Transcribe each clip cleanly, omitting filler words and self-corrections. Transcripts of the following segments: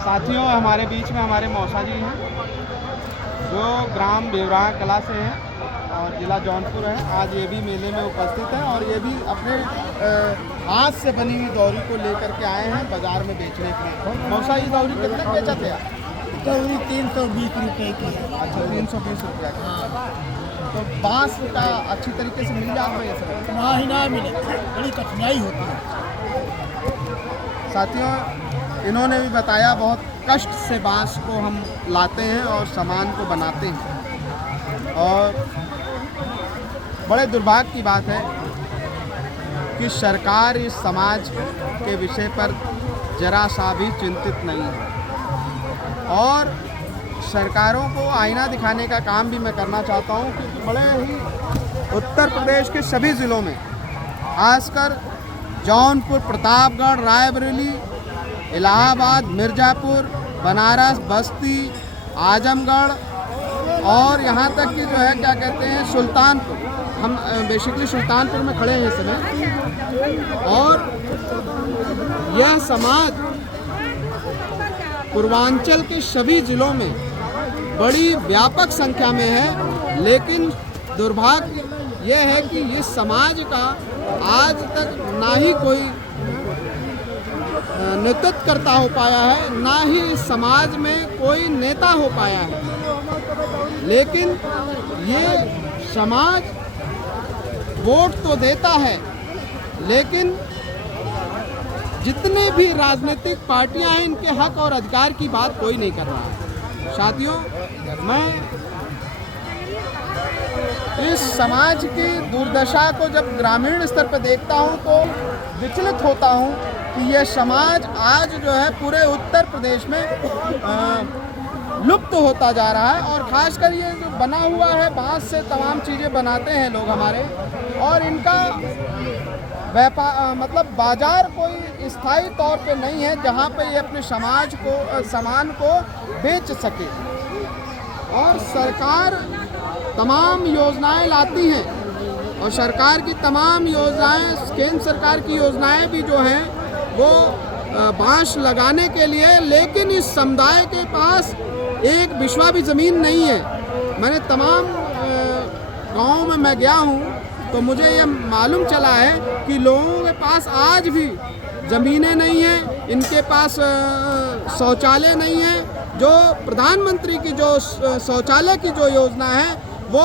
साथियों, हमारे बीच में हमारे मौसा जी हैं जो ग्राम बेवरा कला से हैं और ज़िला जौनपुर है। आज ये भी मेले में उपस्थित हैं और ये भी अपने हाथ से बनी हुई दौरी को लेकर के आए हैं बाज़ार में बेचने के लिए। मौसा, ये दौरी कितने बेचा थे आप? दौरी 320 रुपये की है। अच्छा, 320 रुपया की। तो बांस का अच्छी तरीके से मिल जाता है ये सब? ना ही ना मिले, बड़ी कठिनाई होती है। साथियों, इन्होंने भी बताया बहुत कष्ट से बांस को हम लाते हैं और सामान को बनाते हैं। और बड़े दुर्भाग्य की बात है कि सरकार इस समाज के विषय पर जरा सा भी चिंतित नहीं है। और सरकारों को आईना दिखाने का काम भी मैं करना चाहता हूँ कि बड़े ही उत्तर प्रदेश के सभी ज़िलों में, खासकर जौनपुर, प्रतापगढ़, रायबरेली, इलाहाबाद, मिर्ज़ापुर, बनारस, बस्ती, आजमगढ़ और यहाँ तक कि जो है क्या कहते हैं सुल्तानपुर, हम बेसिकली सुल्तानपुर में खड़े हैं इस समय। और यह समाज पूर्वांचल के सभी ज़िलों में बड़ी व्यापक संख्या में है, लेकिन दुर्भाग्य यह है कि इस समाज का आज तक ना ही कोई नेतृत्व करता हो पाया है, ना ही इस समाज में कोई नेता हो पाया है। लेकिन ये समाज वोट तो देता है, लेकिन जितने भी राजनीतिक पार्टियां हैं इनके हक और अधिकार की बात कोई नहीं कर रहा है। साथियों, मैं इस समाज की दुर्दशा को जब ग्रामीण स्तर पर देखता हूं तो विचलित होता हूं कि यह समाज आज जो है पूरे उत्तर प्रदेश में लुप्त होता जा रहा है। और ख़ासकर ये जो बना हुआ है बांस से तमाम चीज़ें बनाते हैं लोग हमारे, और इनका व्यापार मतलब बाज़ार कोई स्थायी तौर पे नहीं है जहाँ पे ये अपने समाज को सामान को बेच सके। और सरकार तमाम योजनाएं लाती हैं और सरकार की तमाम योजनाएं, केंद्र सरकार की योजनाएं भी जो हैं वो बांस लगाने के लिए, लेकिन इस समुदाय के पास एक बिस्वा भी ज़मीन नहीं है। मैंने तमाम गाँव में मैं गया हूँ तो मुझे ये मालूम चला है कि लोगों के पास आज भी ज़मीनें नहीं हैं, इनके पास शौचालय नहीं है। जो प्रधानमंत्री की जो शौचालय की जो योजना है वो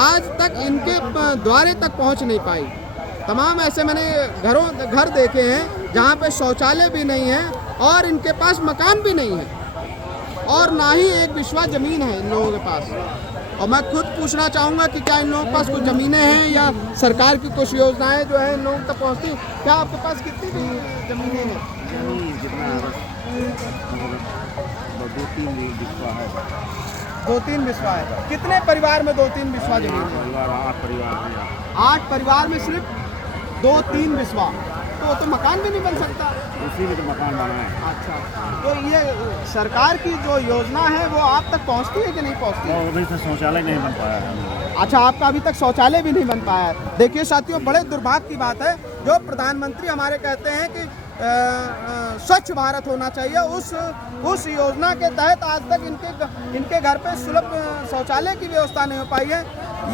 आज तक इनके द्वारे तक पहुंच नहीं पाई। तमाम ऐसे मैंने घर देखे हैं जहां पे शौचालय भी नहीं है और इनके पास मकान भी नहीं है और ना ही एक बिस्वा ज़मीन है इन लोगों के पास। और मैं खुद पूछना चाहूँगा कि क्या इन लोगों के पास कुछ ज़मीनें हैं या सरकार की कुछ योजनाएं जो है इन लोगों तक पहुँचती? क्या आपके पास कितनी भी ज़मीनें हैं? दो तीन बिस्वा है। कितने परिवार में 2-3 बिस्वा ज़मीन है? 8 परिवार में सिर्फ 2-3 बिस्वा, तो मकान भी नहीं बन सकता। उसी में तो मकान बना है। अच्छा, तो ये सरकार की जो योजना है वो आप तक पहुंचती है कि नहीं पहुंचती? अभी तक शौचालय नहीं बन पाया है। अच्छा, आपका अभी तक शौचालय भी नहीं बन पाया है। देखिए साथियों, बड़े दुर्भाग्य की बात है, जो प्रधानमंत्री हमारे कहते हैं कि स्वच्छ भारत होना चाहिए, उस योजना के तहत आज तक इनके घर पे सुलभ शौचालय की व्यवस्था नहीं हो पाई है।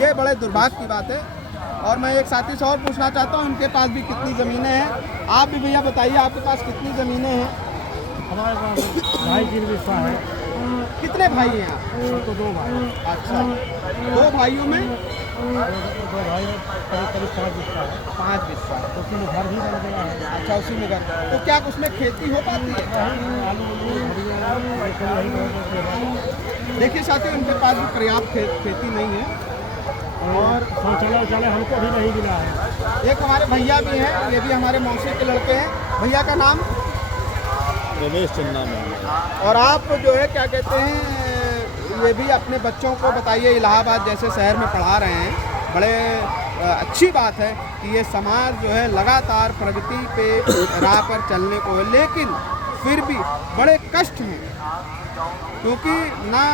ये बड़े दुर्भाग्य की बात है। और मैं एक साथी से और पूछना चाहता हूँ, इनके पास भी कितनी ज़मीनें हैं? आप भी भैया बताइए, आपके पास कितनी ज़मीनें हैं? हमारे पास 2.5 बिस्वा है। कितने भाई हैं आप? तो 2 भाई। अच्छा, 2 भाइयों में 2 भाई करीब 5 बिस्वा है। 5 बिस्वा। तो उसी में घर भी बन गया है। अच्छा, उसी में घर। तो क्या उसमें खेती हो पाती है? देखिए साथियों, इनके पास भी पर्याप्त खेती नहीं है और शौचालय हमको भी नहीं मिला है। एक हमारे भैया भी हैं, ये भी हमारे मौसी के लड़के हैं। भैया का नाम? रमेश चंदा में। और आप जो है क्या कहते हैं, ये भी अपने बच्चों को बताइए, इलाहाबाद जैसे शहर में पढ़ा रहे हैं। बड़े अच्छी बात है कि ये समाज जो है लगातार प्रगति पे राह पर चलने को है, लेकिन फिर भी बड़े कष्ट हैं क्योंकि ना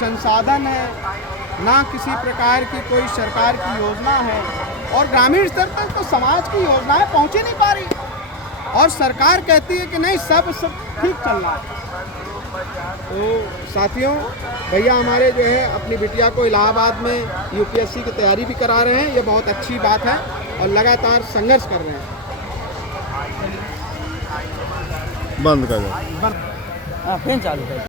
संसाधन है, ना किसी प्रकार की कोई सरकार की योजना है और ग्रामीण स्तर तक तो समाज की योजनाएं पहुंच ही नहीं पा रही। और सरकार कहती है कि नहीं सब ठीक चल रहा है। तो साथियों, भैया हमारे जो है अपनी बिटिया को इलाहाबाद में यूपीएससी की तैयारी भी करा रहे हैं, ये बहुत अच्छी बात है और लगातार संघर्ष कर रहे हैं। बंद कर दो। हाँ, फैन चालू कर